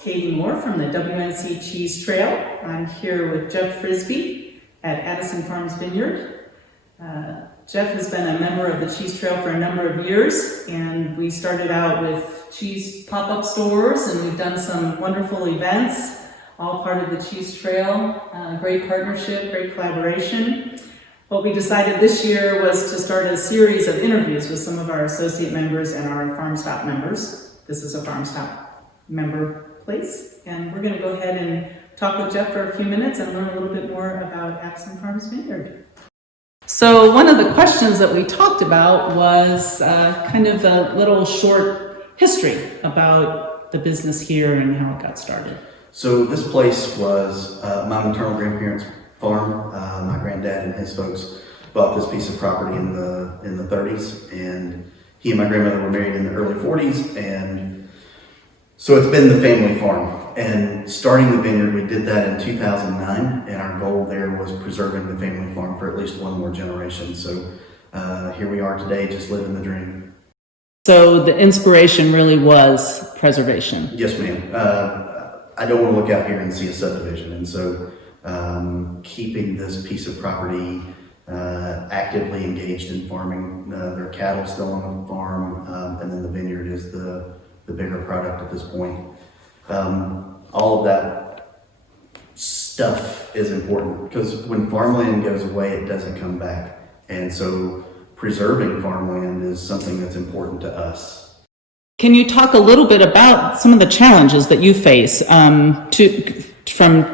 Katie Moore from the WNC Cheese Trail. I'm here with Jeff Frisbee at Addison Farms Vineyard. Jeff has been a member of the Cheese Trail for a number of years, and we started out with cheese pop-up stores, and we've done some wonderful events, all part of the Cheese Trail. Great partnership, great collaboration. What we decided this year was to start a series of interviews with some of our associate members and our Farm Stop members. This is a Farm Stop member place, and we're going to go ahead and talk with Jeff for a few minutes and learn a little bit more about Addison Farms Vineyard. So one of the questions that we talked about was kind of a little short history about the business here and how it got started. So this place was my maternal grandparents' farm. My granddad and his folks bought this piece of property in the 30s, and he and my grandmother were married in the early 40s, and so it's been the family farm. And starting the vineyard, we did that in 2009, and our goal there was preserving the family farm for at least one more generation. So here we are today, just living the dream. So the inspiration really was preservation. Yes, ma'am. I don't want to look out here and see a subdivision, and so keeping this piece of property actively engaged in farming. There are cattle still on the farm, and then the vineyard is the bigger product at this point. All of that stuff is important because when farmland goes away, it doesn't come back. And so preserving farmland is something that's important to us. Can you talk a little bit about some of the challenges that you face from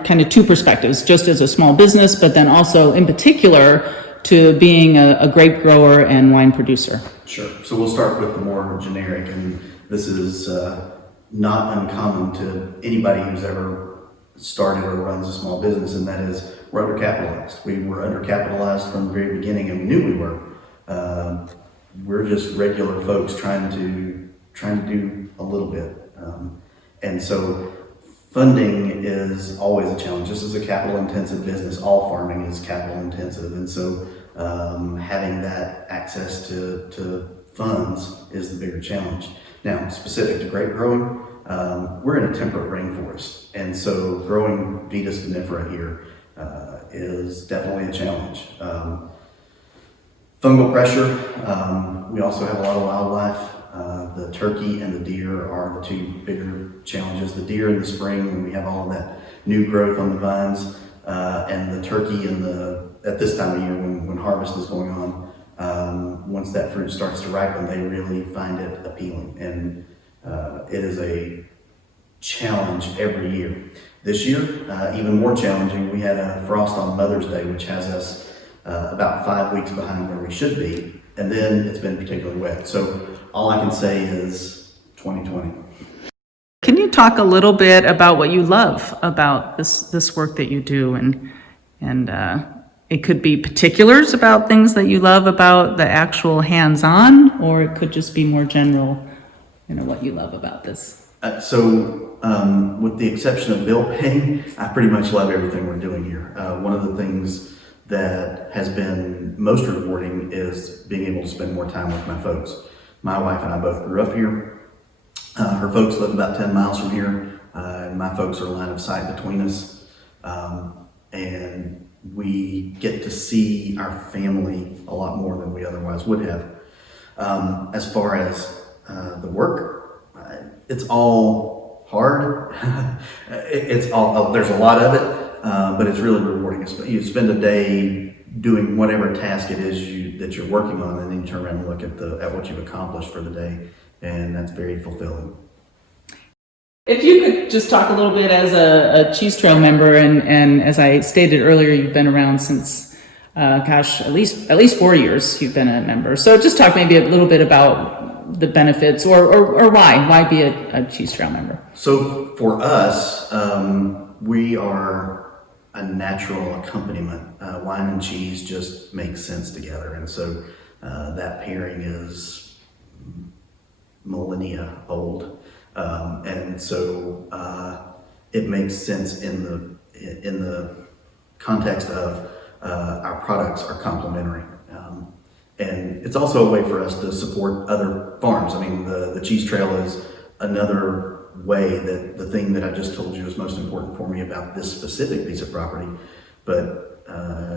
kind of two perspectives, just as a small business, but then also in particular to being a grape grower and wine producer? Sure. So we'll start with the more generic, and this is not uncommon to anybody who's ever started or runs a small business, and that is we're undercapitalized. We were undercapitalized from the very beginning, and we knew we were. We're just regular folks trying to do a little bit, and so funding is always a challenge. This is a capital-intensive business. All farming is capital-intensive, and so having that access to funds is the bigger challenge. Now, specific to grape growing, we're in a temperate rainforest, and so growing Vitis vinifera here is definitely a challenge. Fungal pressure, we also have a lot of wildlife. The turkey and the deer are the two bigger challenges. The deer in the spring when we have all of that new growth on the vines, and the turkey at this time of year when harvest is going on. Once that fruit starts to ripen, they really find it appealing, and it is a challenge every year. This year, even more challenging, we had a frost on Mother's Day, which has us about 5 weeks behind where we should be, and then it's been particularly wet. So all I can say is 2020. Can you talk a little bit about what you love about this work that you do, and it could be particulars about things that you love about the actual hands-on, or it could just be more general, what you love about this. With the exception of bill paying, I pretty much love everything we're doing here. One of the things that has been most rewarding is being able to spend more time with my folks. My wife and I both grew up here. Her folks live about 10 miles from here. My folks are a line of sight between us. And we get to see our family a lot more than we otherwise would have. As far as the work, it's all hard. There's a lot of it, but it's really rewarding. You spend a day doing whatever task it is that you're working on, and then you turn around and look at what you've accomplished for the day, and that's very fulfilling. If you could just talk a little bit as a Cheese Trail member, and as I stated earlier, you've been around since, at least 4 years you've been a member. So just talk maybe a little bit about the benefits or why be a Cheese Trail member. So for us, we are a natural accompaniment. Wine and cheese just make sense together, and so that pairing is millennia old. And so it makes sense in the context of our products are complementary. And it's also a way for us to support other farms. I mean, the Cheese Trail is another way that the thing that I just told you is most important for me about this specific piece of property, but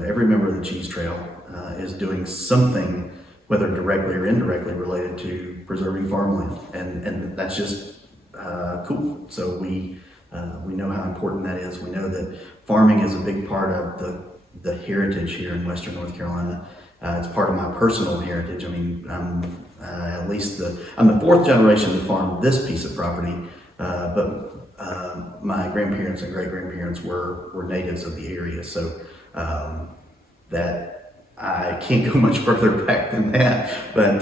every member of the Cheese Trail is doing something, whether directly or indirectly, related to preserving farmland, and that's just cool. So we know how important that is. We know that farming is a big part of the heritage here in Western North Carolina. It's part of my personal heritage. I mean, I'm the fourth generation to farm this piece of property, but my grandparents and great grandparents were natives of the area. So that I can't go much further back than that. But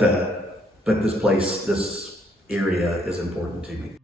this area is important to me.